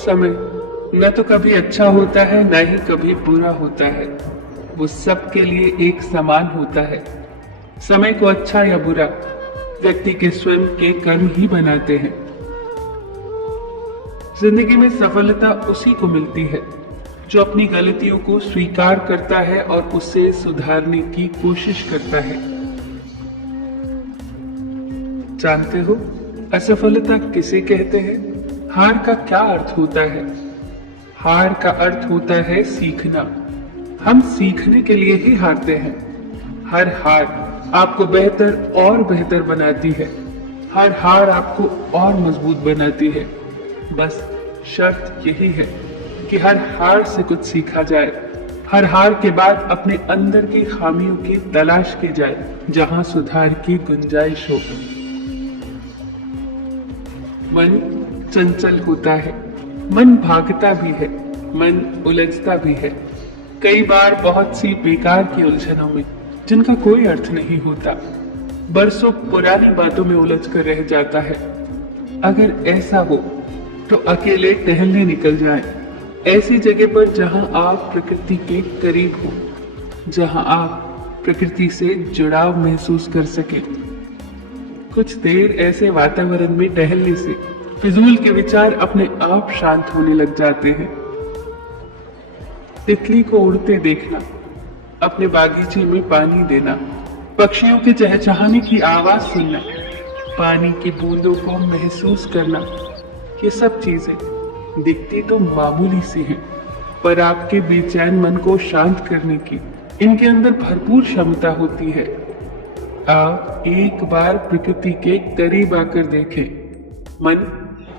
समय न तो कभी अच्छा होता है न ही कभी बुरा होता है। वो सबके लिए एक समान होता है। समय को अच्छा या बुरा व्यक्ति के स्वयं के कर्म ही बनाते हैं। जिंदगी में सफलता उसी को मिलती है जो अपनी गलतियों को स्वीकार करता है और उसे सुधारने की कोशिश करता है। जानते हो असफलता किसे कहते हैं? हार का क्या अर्थ होता है? हार का अर्थ होता है सीखना। हम सीखने के लिए ही हारते हैं। हर हार आपको बेहतर और बेहतर बनाती है। हर हार आपको और मजबूत बनाती है। बस शर्त यही है कि हर हार से कुछ सीखा जाए। हर हार के बाद अपने अंदर की खामियों की तलाश की जाए जहां सुधार की गुंजाइश हो। मन चंचल होता है, मन भागता भी है, मन उलझता भी है। कई बार बहुत सी बेकार की उलझनों में जिनका कोई अर्थ नहीं होता, बरसों पुरानी बातों में उलझ कर रह जाता है। अगर ऐसा हो तो अकेले टहलने निकल जाएं, ऐसी जगह पर जहां आप प्रकृति के करीब हो, जहां आप प्रकृति से जुड़ाव महसूस कर सके। कुछ देर ऐसे वातावरण में टहलने से फिजूल के विचार अपने आप शांत होने लग जाते हैं। तितली को उड़ते देखना, अपने बागीचे में पानी देना, पक्षियों के चहचहाने की आवाज सुनना, पानी की बूंदों को महसूस करना, ये सब चीजें दिखती तो मामूली सी हैं, पर आपके बेचैन मन को शांत करने की इनके अंदर भरपूर क्षमता होती है। आप एक बार प्रकृति के करीब आकर देखें, मन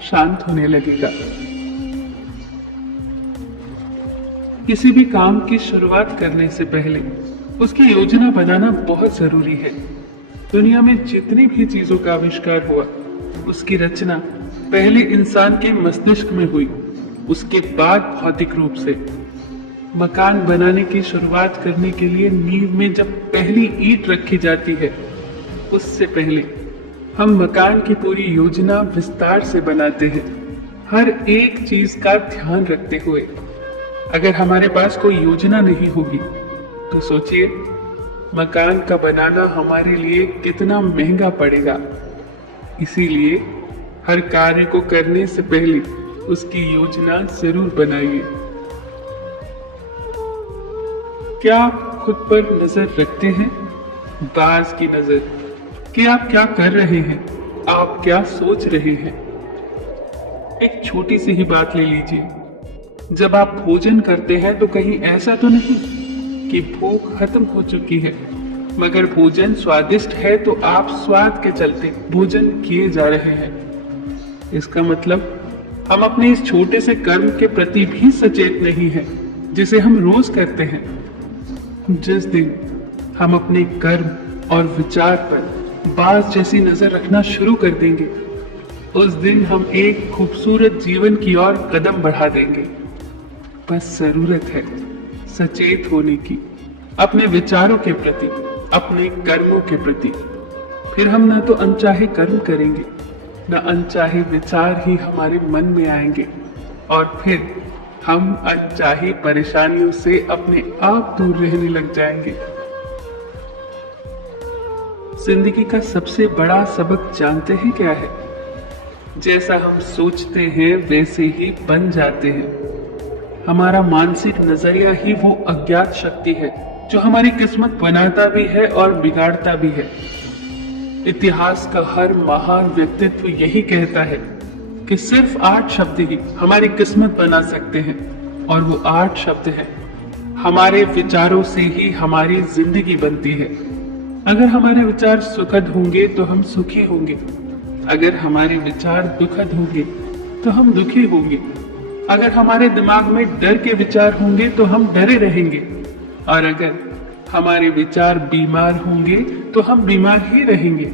शांत होने लगेगा। किसी भी काम की शुरुआत करने से पहले उसकी योजना बनाना बहुत जरूरी है। दुनिया में जितनी भी चीजों का आविष्कार हुआ, उसकी रचना पहले इंसान के मस्तिष्क में हुई, उसके बाद भौतिक रूप से। मकान बनाने की शुरुआत करने के लिए नींव में जब पहली ईंट रखी जाती है, उससे पहले हम मकान की पूरी योजना विस्तार से बनाते हैं, हर एक चीज का ध्यान रखते हुए। अगर हमारे पास कोई योजना नहीं होगी तो सोचिए मकान का बनाना हमारे लिए कितना महंगा पड़ेगा। इसीलिए हर कार्य को करने से पहले उसकी योजना जरूर बनाइए। क्या आप खुद पर नजर रखते हैं? बाज की नजर कि आप क्या कर रहे हैं, आप क्या सोच रहे हैं। एक छोटी सी ही बात ले लीजिए, जब आप भोजन करते हैं तो कहीं ऐसा तो नहीं कि भूख खत्म हो चुकी है, मगर भोजन स्वादिष्ट है तो आप स्वाद के चलते भोजन किए जा रहे हैं। इसका मतलब हम अपने इस छोटे से कर्म के प्रति भी सचेत नहीं हैं, जिसे हम रोज करते हैं। जिस दिन हम अपने कर्म और विचार पर बाज जैसी नजर रखना शुरू कर देंगे, उस दिन हम एक खूबसूरत जीवन की ओर कदम बढ़ा देंगे। बस जरूरत है सचेत होने की, अपने विचारों के प्रति, अपने कर्मों के प्रति। फिर हम ना तो अनचाहे कर्म करेंगे, न अनचाहे विचार ही हमारे मन में आएंगे, और फिर हम अनचाही परेशानियों से अपने आप दूर रहने लग जाएंगे। जिंदगी का सबसे बड़ा सबक जानते हैं क्या है? जैसा हम सोचते हैं वैसे ही बन जाते हैं। हमारा मानसिक नजरिया ही वो अज्ञात शक्ति है जो हमारी किस्मत बनाता भी है और बिगाड़ता भी है। इतिहास का हर महान व्यक्तित्व यही कहता है कि सिर्फ 8 शब्द ही हमारी किस्मत बना सकते हैं, और वो 8 शब्द हैं, हमारे विचारों से ही हमारी जिंदगी बनती है। अगर हमारे विचार सुखद होंगे तो हम सुखी होंगे, अगर हमारे विचार दुखद होंगे तो हम दुखी होंगे, अगर हमारे दिमाग में डर के विचार होंगे तो हम डरे रहेंगे, और अगर हमारे विचार बीमार होंगे तो हम बीमार ही रहेंगे।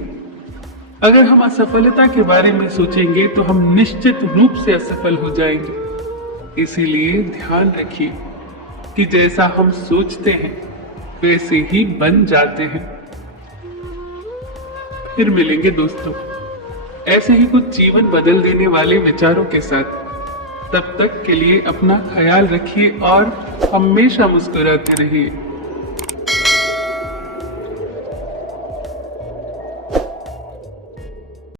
अगर हम असफलता के बारे में सोचेंगे तो हम निश्चित रूप से असफल हो जाएंगे। इसीलिए ध्यान रखिए कि जैसा हम सोचते हैं वैसे ही बन जाते हैं। फिर मिलेंगे दोस्तों ऐसे ही कुछ जीवन बदल देने वाले विचारों के साथ। तब तक के लिए अपना ख्याल रखिए और हमेशा मुस्कुराते रहिए।